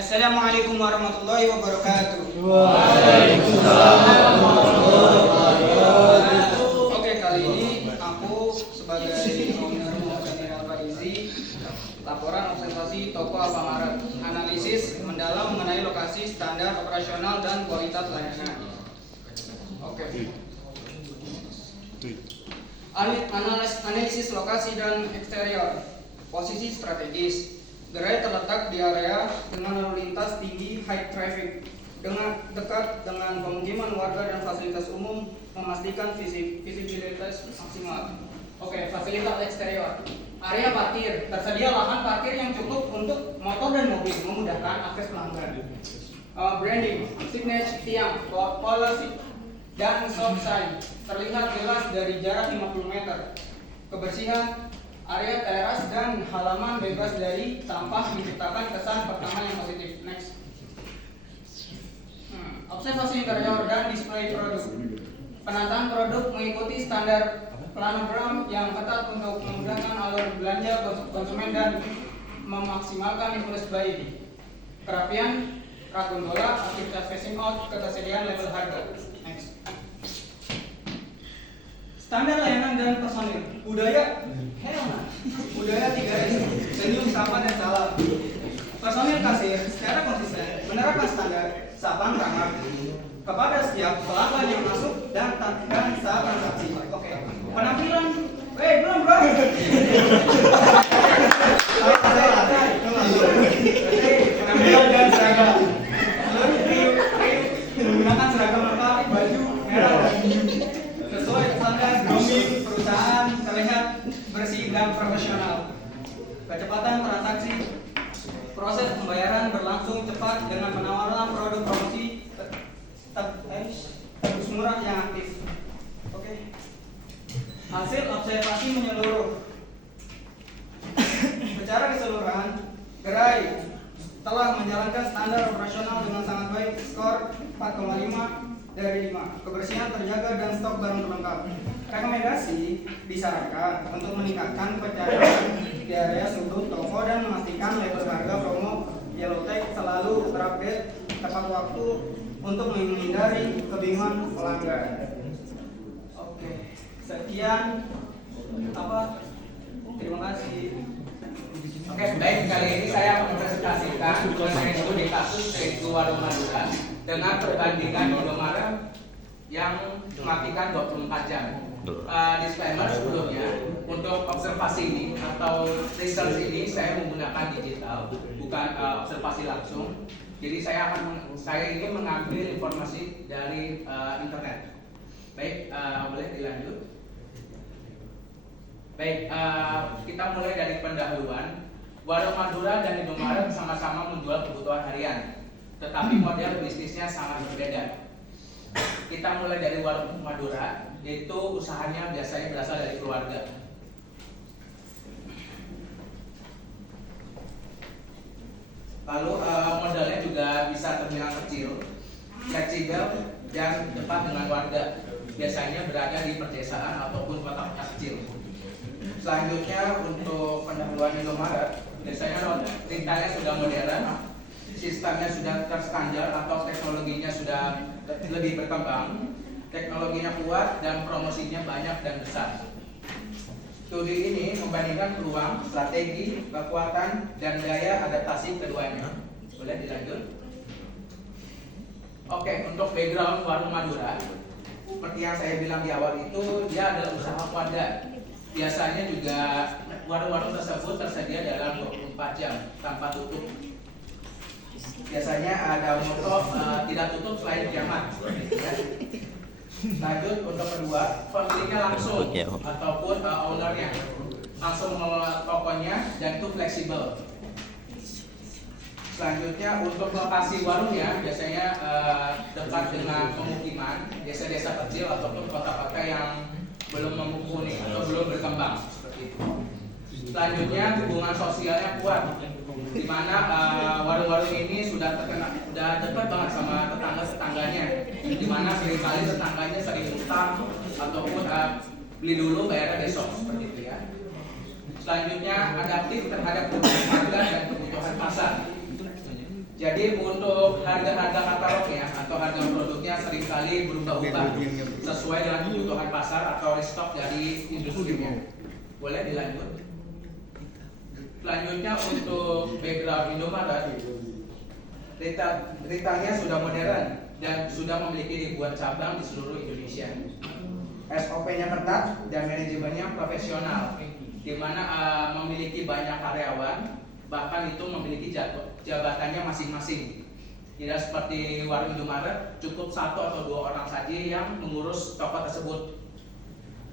Assalamualaikum warahmatullahi wabarakatuh. Waalaikumsalam warahmatullahi wabarakatuh. Oke, kali ini aku sebagai owner Muhammad Al-Farizi, laporan observasi toko Alfamart, analisis mendalam mengenai lokasi, standar operasional dan kualitas layanan. Oke. Analisis lokasi dan eksterior. Posisi strategis. Gerai terletak di area dengan lalu lintas tinggi high traffic, dengan dekat dengan pemukiman warga dan fasilitas umum, memastikan visibilitas maksimal. Oke, fasilitas eksterior. Area parkir, tersedia lahan parkir yang cukup untuk motor dan mobil, memudahkan akses pelanggan. Branding, signage tiang, policy, dan stop sign terlihat jelas dari jarak 50 meter. Kebersihan, area teras dan halaman bebas dari sampah menciptakan kesan pertama yang positif. Next. Observasi interior dan display produk. Penataan produk mengikuti standar planogram yang ketat untuk memudahkan alur belanja konsumen dan memaksimalkan impulse buying. Kerapian, rak gondola, aktivitas facing out, ketersediaan label harga. Next. Standar layanan dan personil. Budaya, budaya 3S, senyum, sapa, dan salam. Personil kasir secara konsisten menerapkan standar sapaan ramah kepada setiap pelanggan yang masuk dan saat transaksi. Oke. Penampilan, belum bro. Penampilan dan seragam. Menggunakan seragam lengkap, baju merah dan biru. Sesuai standar grooming perusahaan terlihat bersih dan profesional. Kecepatan transaksi, proses pembayaran berlangsung cepat dengan penawaran produk promosi tebus murah yang aktif. Oke. Hasil observasi menyeluruh. Secara keseluruhan, gerai telah menjalankan standar operasional dengan sangat baik, skor 4,5 dari 5. Kebersihan terjaga dan stok barang lengkap. Rekomendasi disarankan untuk meningkatkan kepercayaan di area sudut toko dan memastikan label harga promo Yellow Tag selalu terupdate tepat waktu untuk menghindari kebingungan pelanggan. Oke, sekian terima kasih. Oke, baik, kali ini saya mempresentasikan mengenai studi kasus yaitu Warung Madura dengan perbandingan Indomaret yang mematikan 24 jam. Disclaimer sebelumnya, untuk observasi ini atau research ini saya menggunakan digital, bukan observasi langsung. Jadi saya ingin mengambil informasi dari internet. Baik, boleh dilanjut. Baik, kita mulai dari pendahuluan. Warung Madura dan Indomaret sama-sama menjual kebutuhan harian, tetapi model bisnisnya sangat berbeda. Kita mulai dari Warung Madura, yaitu usahanya biasanya berasal dari keluarga. Lalu modalnya juga bisa terbilang kecil, fleksibel, dan dekat dengan warga. Biasanya berada di perdesaan ataupun kota-kota kecil. Selanjutnya untuk pendahuluan Indomaret, biasanya retailnya sudah modern, sistemnya sudah terstandar atau teknologinya sudah lebih berkembang, teknologinya kuat dan promosinya banyak dan besar. Studi ini membandingkan peluang, strategi, kekuatan, dan daya adaptasi keduanya. Boleh dilanjut? Oke, untuk background Warung Madura, seperti yang saya bilang di awal itu, dia adalah usaha keluarga. Biasanya juga warung-warung tersebut tersedia dalam 24 jam tanpa tutup. Biasanya ada moto tidak tutup selain kiamat. Lanjut untuk kedua, pemiliknya langsung ataupun ownernya langsung mengelola tokonya dan itu fleksibel. Selanjutnya untuk lokasi warungnya biasanya dekat dengan pemukiman, desa-desa kecil ataupun kota-kota yang belum mempunyai atau belum berkembang seperti itu. Selanjutnya hubungan sosialnya kuat, di mana warung-warung ini sudah dekat banget sama tetangga-tetangganya, di mana seringkali tetangganya sering utang ataupun beli dulu bayarnya besok seperti itu ya. Selanjutnya adaptif terhadap kebutuhan warga dan kebutuhan pasar. Jadi untuk harga-harga katalognya atau harga produknya seringkali berubah-ubah sesuai dengan kebutuhan pasar atau restock dari industrinya. Boleh dilanjut? Selanjutnya untuk background Indomaret, retailnya sudah modern dan sudah memiliki ribuan cabang di seluruh Indonesia. SOP-nya ketat dan manajemennya profesional, di mana memiliki banyak karyawan, bahkan itu memiliki jabatannya masing-masing. Tidak seperti warung Indomaret, cukup 1 atau 2 orang saja yang mengurus toko tersebut.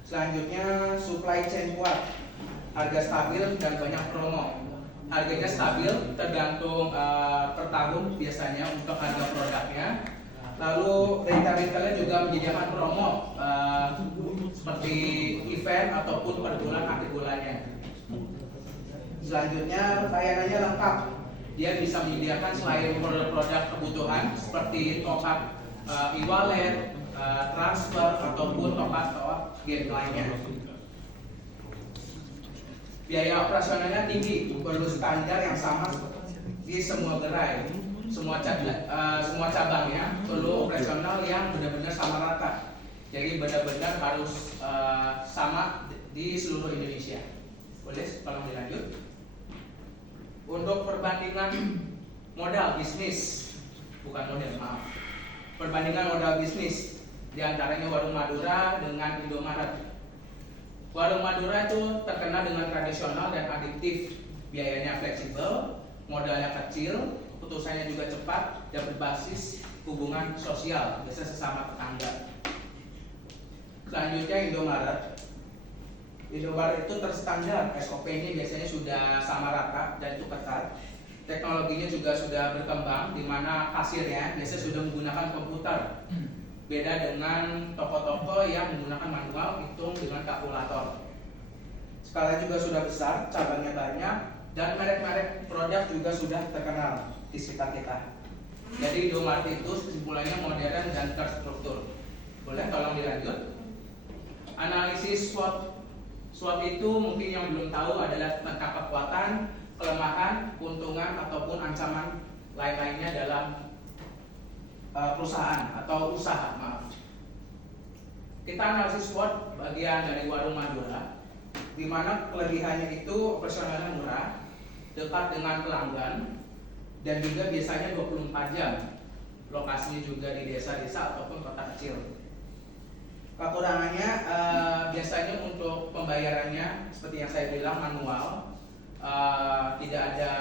Selanjutnya supply chain kuat, harga stabil dan banyak promo. Harganya stabil tergantung per tahun biasanya untuk harga produknya. Lalu retail-retailnya juga menyediakan promo seperti event ataupun per bulan akhir bulannya. Selanjutnya layanannya lengkap. Dia bisa menyediakan selain produk-produk kebutuhan seperti top up e-wallet, transfer ataupun top up game lainnya. Biaya operasionalnya tinggi, perlu standar yang sama di semua gerai, semua cabangnya perlu operasional yang benar-benar sama rata. Jadi benar-benar harus sama di seluruh Indonesia. Boleh, tolong dilanjut. Untuk perbandingan modal bisnis, bukan model, maaf. Perbandingan modal bisnis, diantaranya Warung Madura dengan Indomaret. Warung Madura itu terkenal dengan tradisional dan adiktif, biayanya fleksibel, modalnya kecil, putusannya juga cepat dan berbasis hubungan sosial, biasa sesama tetangga. Selanjutnya Indomaret. Indomaret itu terstandar, SOP-nya biasanya sudah sama rata dan itu ketat. Teknologinya juga sudah berkembang, di mana kasirnya biasanya sudah menggunakan komputer. Beda dengan toko-toko yang menggunakan manual hitung dengan kalkulator. Skala juga sudah besar, cabangnya banyak, dan merek-merek produk juga sudah terkenal di sekitar kita. Jadi Indomaret itu kesimpulannya modern dan terstruktur. Boleh tolong dilanjut? Analisis SWOT. SWOT itu mungkin yang belum tahu adalah tentang kekuatan, kelemahan, keuntungan ataupun ancaman lain-lainnya dalam perusahaan atau usaha, maaf. Kita analisis SWOT bagian dari Warung Madura, di mana kelebihannya itu operasionalnya murah, dekat dengan pelanggan, dan juga biasanya 24 jam. Lokasinya juga di desa-desa ataupun kota kecil. Kekurangannya biasanya untuk pembayarannya seperti yang saya bilang manual, tidak ada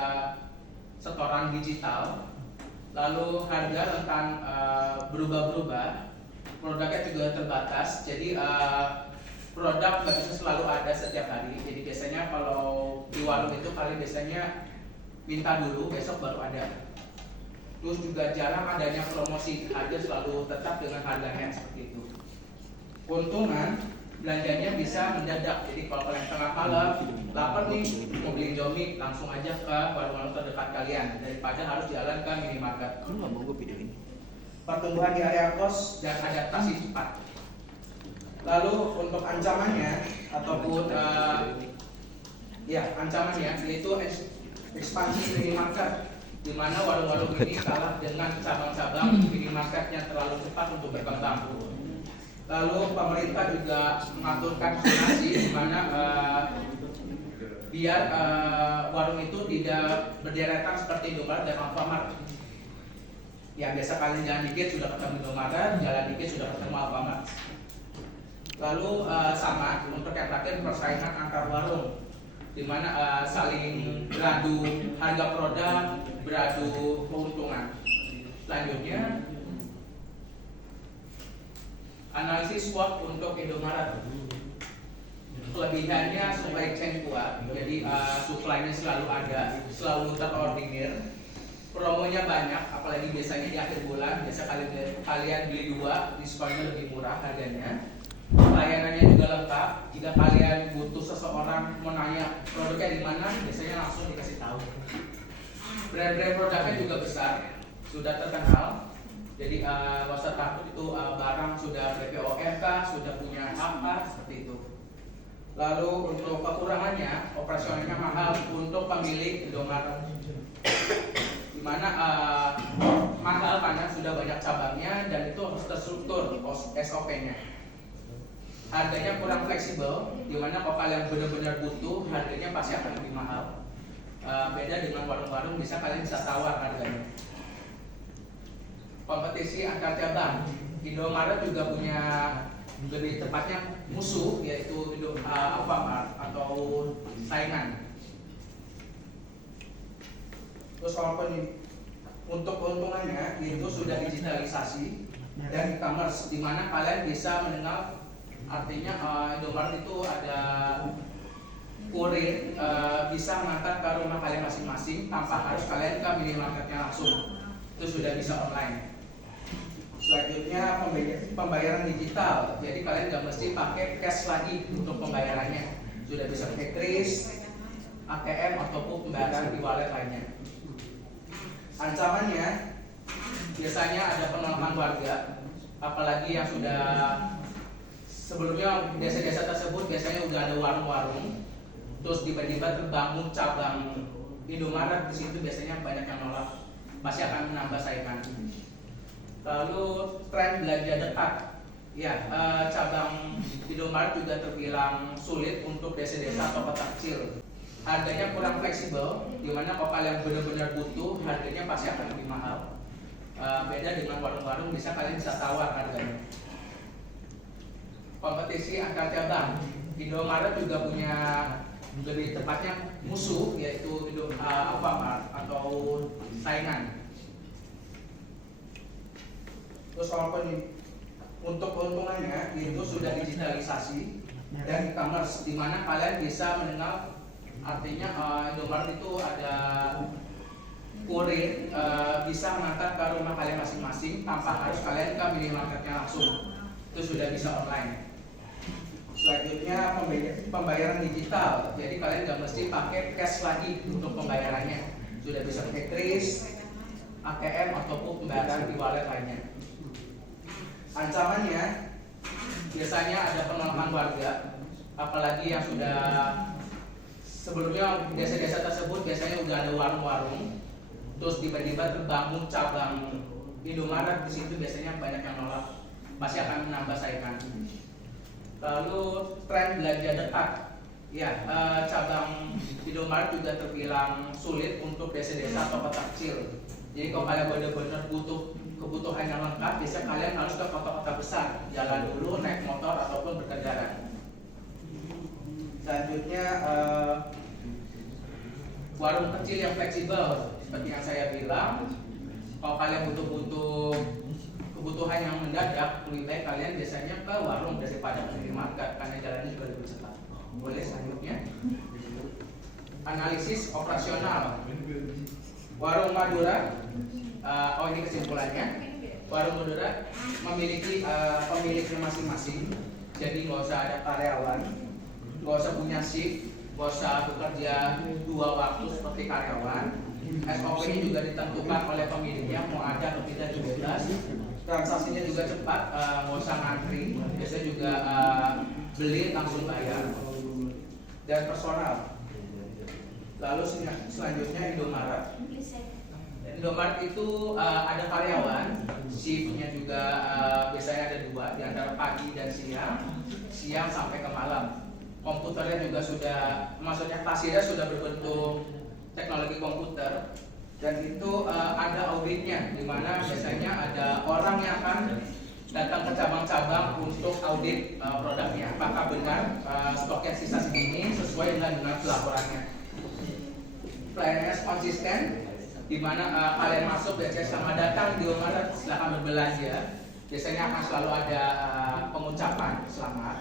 setoran digital. Lalu harga rentan berubah-berubah, produknya juga terbatas. Jadi produk biasanya selalu ada setiap hari. Jadi biasanya kalau di warung itu kalian biasanya minta dulu, besok baru ada. Terus juga jarang adanya promosi, harga selalu tetap dengan harganya seperti itu. Keuntungan belanjanya bisa mendadak. Jadi kalau kalian tengah malam lapar nih mau beli Indomie, langsung aja ke warung-warung terdekat kalian daripada harus jalan ke minimarket. Nggak mau gue video ini. Pertumbuhan di area kos dan adaptasi cepat. Lalu untuk ancamannya ataupun ancamannya yaitu ekspansi minimarket, di mana warung-warung ini kalah dengan cabang-cabang minimarket yang terlalu cepat untuk berkembang. Lalu pemerintah juga mengaturkan zonasi di mana biar warung itu tidak berderetan seperti Indomaret dan Alfamart. Yang biasa kalian jalan dikit sudah ketemu Indomaret, jalan dikit sudah ketemu Alfamart. Lalu sama untuk yang terakhir persaingan antar warung, di mana saling beradu harga produk, beradu keuntungan. Selanjutnya analisis SWOT untuk Indomaret. Kelebihannya supply chain kuat, jadi supply-nya selalu ada, selalu terkoordinir. Promonya banyak, apalagi biasanya di akhir bulan, biasa kalian beli 2, diskonnya lebih murah harganya. Layanannya juga lengkap. Jika kalian butuh seseorang mau nanya produknya di mana, biasanya langsung dikasih tahu. Brand-brand produknya juga besar, sudah terkenal. Jadi gak usah takut itu barang sudah BPOM kah, sudah punya apa, seperti itu. Lalu untuk kekurangannya, operasionalnya mahal untuk pemilik Indomaret, dimana karena sudah banyak cabangnya dan itu harus terstruktur SOP-nya. Harganya kurang fleksibel, dimana kalau kalian benar-benar butuh, harganya pasti akan lebih mahal. Beda dengan warung-warung, kalian bisa tawar harganya. Kompetisi antar cabang, Indomaret juga punya, lebih tepatnya musuh, yaitu Alfamart atau saingan. Terus walaupun untuk keuntungannya itu sudah digitalisasi dan e-commerce, di mana kalian bisa mengenal, artinya Indomaret itu ada kurir, bisa mengantar ke rumah kalian masing-masing tanpa harus kalian ke minimarketnya langsung. Itu sudah bisa online. Selanjutnya pembayaran digital, jadi kalian nggak mesti pakai cash lagi untuk pembayarannya, sudah bisa pakai kris, ATM ataupun pembayaran di wallet lainnya. Ancamannya biasanya ada penolakan warga, apalagi yang sudah sebelumnya desa-desa tersebut biasanya udah ada warung-warung, terus tiba-tiba terbangun cabang Indomaret di situ, biasanya banyak yang nolak, pasti akan menambah saingan. Lalu tren belanja dekat, ya cabang Indomaret juga terbilang sulit untuk desa-desa atau kota kecil. Harganya kurang fleksibel, dimana kalau kalian benar-benar butuh, harganya pasti akan lebih mahal. Beda dengan warung-warung, kalian bisa tawar harganya. Kompetisi antar cabang, Indomaret juga punya, lebih tepatnya musuh, yaitu Alfamart atau saingan. Terus walaupun untuk keuntungannya itu sudah digitalisasi dan e-commerce, di mana kalian bisa mengenal, artinya Indomaret itu ada kurir, bisa mengantar ke rumah kalian masing-masing tanpa harus kalian ke minimarketnya langsung. Itu sudah bisa online. Selanjutnya pembayaran digital, jadi kalian nggak mesti pakai cash lagi untuk pembayarannya, sudah bisa pakai kris, ATM ataupun pembayaran di wallet lainnya. Ancamannya biasanya ada penolakan warga, apalagi yang sudah sebelumnya desa-desa tersebut biasanya udah ada warung-warung, terus tiba-tiba terbangun cabang Indomaret di situ, biasanya banyak yang nolak, pasti akan menambah saingan. Lalu tren belanja dekat, ya cabang Indomaret juga terbilang sulit untuk desa-desa atau kota kecil. Jadi kalau kalian benar-benar butuh kebutuhan yang lengkap, biasanya kalian harus ke kota-kota besar, jalan dulu, naik motor ataupun berkendaraan. Selanjutnya warung kecil yang fleksibel, seperti yang saya bilang, kalau kalian butuh kebutuhan yang mendadak, lebih baik kalian biasanya ke warung daripada ke minimarket, karena jalannya juga lebih cepat. Boleh selanjutnya, analisis operasional warung Madura. Ini kesimpulannya, warung Madura memiliki pemiliknya masing-masing, jadi nggak usah ada karyawan, nggak usah punya shift, nggak usah bekerja 2 waktu seperti karyawan. SOP-nya juga ditentukan oleh pemiliknya, mau ada atau tidak bebas. Transaksinya juga cepat, nggak usah ngantri, biasanya juga beli langsung bayar. Dan personal. Lalu selanjutnya Indomaret. Indomaret itu ada karyawan, shiftnya juga biasanya ada 2, di antara pagi dan siang sampai ke malam. Komputernya juga sudah, maksudnya kasirnya sudah berbentuk teknologi komputer, dan itu ada auditnya, di mana biasanya ada orang yang akan datang ke cabang-cabang untuk audit produknya, apakah benar stoknya sisa segini sesuai dengan laporannya. Pelayanannya konsisten, di mana kalian masuk dan selamat datang di Indomaret, silahkan berbelanja. Biasanya akan selalu ada pengucapan selamat.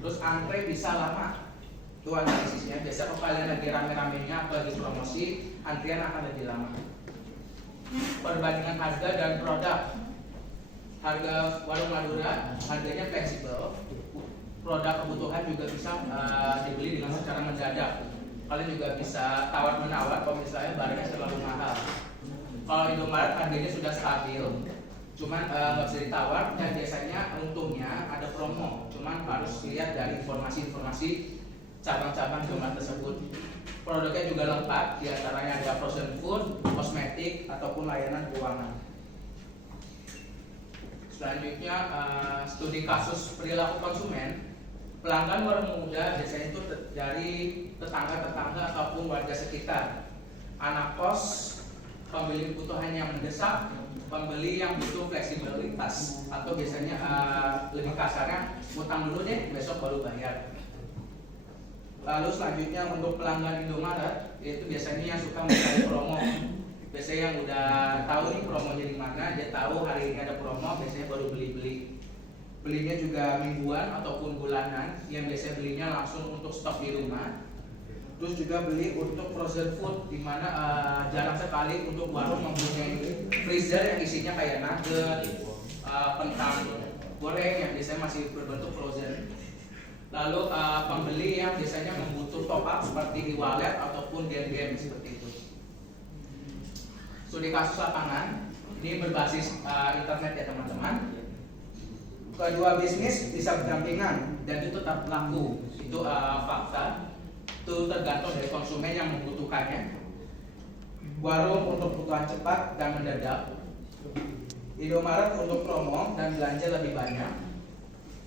Terus antre bisa lama, itu analisisnya. Biasa kalau kalian lagi rame-ramenya atau lagi promosi, antrian akan lebih lama. Perbandingan harga dan produk. Harga warung Madura harganya fleksibel, produk kebutuhan juga bisa dibeli dengan secara mendadak. Kalian juga bisa tawar-menawar kalau misalnya barangnya terlalu mahal. Kalau Indomaret harganya sudah stabil, cuman nggak bisa ditawar, dan biasanya untungnya ada promo, cuman harus lihat dari informasi-informasi cabang-cabang Indomaret tersebut. Produknya juga lengkap, diantaranya ada frozen food, kosmetik, ataupun layanan keuangan. Selanjutnya studi kasus perilaku konsumen. Pelanggan warung muda biasanya itu dari tetangga-tetangga ataupun warga sekitar, anak kos, pembeli kebutuhan yang mendesak, pembeli yang butuh fleksibilitas, atau biasanya lebih kasarnya utang dulu deh, besok baru bayar. Lalu selanjutnya untuk pelanggan Indomaret, yaitu biasanya yang suka mencari promo. Biasanya yang udah tahu nih promonya di mana, dia tahu hari ini ada promo, biasanya baru beli-beli. Belinya juga mingguan ataupun bulanan, yang biasanya belinya langsung untuk stok di rumah. Terus juga beli untuk frozen food, di mana jarang sekali untuk warung mempunyai freezer yang isinya kayak nugget, kentang goreng yang biasanya masih berbentuk frozen. Lalu pembeli yang biasanya membutuh top up seperti e-wallet ataupun game-game seperti itu. Studi kasus lapangan ini berbasis internet ya teman-teman. Kedua bisnis bisa berdampingan dan itu tetap laku, itu fakta. Itu tergantung dari konsumen yang membutuhkannya. Warung untuk kebutuhan cepat dan mendadak, Indomaret untuk promo dan belanja lebih banyak.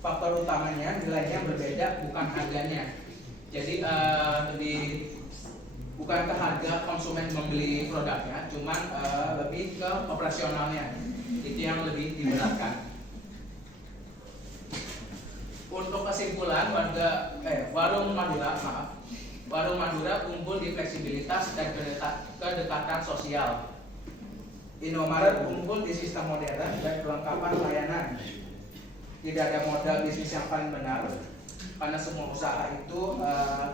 Faktor utamanya nilainya berbeda, bukan harganya. Jadi bukan ke harga konsumen membeli produknya, cuman lebih ke operasionalnya. Itu yang lebih diberatkan. Untuk kesimpulan, Warung Madura unggul di fleksibilitas dan kedekatan sosial. Indomaret unggul di sistem modern dan kelengkapan layanan. Tidak ada modal bisnis yang paling benar, karena semua usaha itu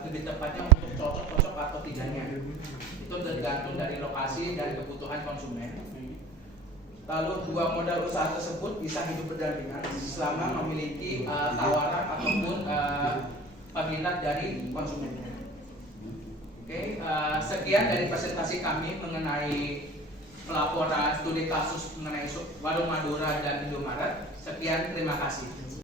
lebih tepatnya untuk cocok atau tidaknya. Itu tergantung dari lokasi dan kebutuhan konsumen. Lalu dua modal usaha tersebut bisa hidup berdampingan selama memiliki tawaran ataupun peminat dari konsumen. Oke, sekian dari presentasi kami mengenai pelaporan studi kasus mengenai Warung Madura dan Indomaret. Sekian, terima kasih.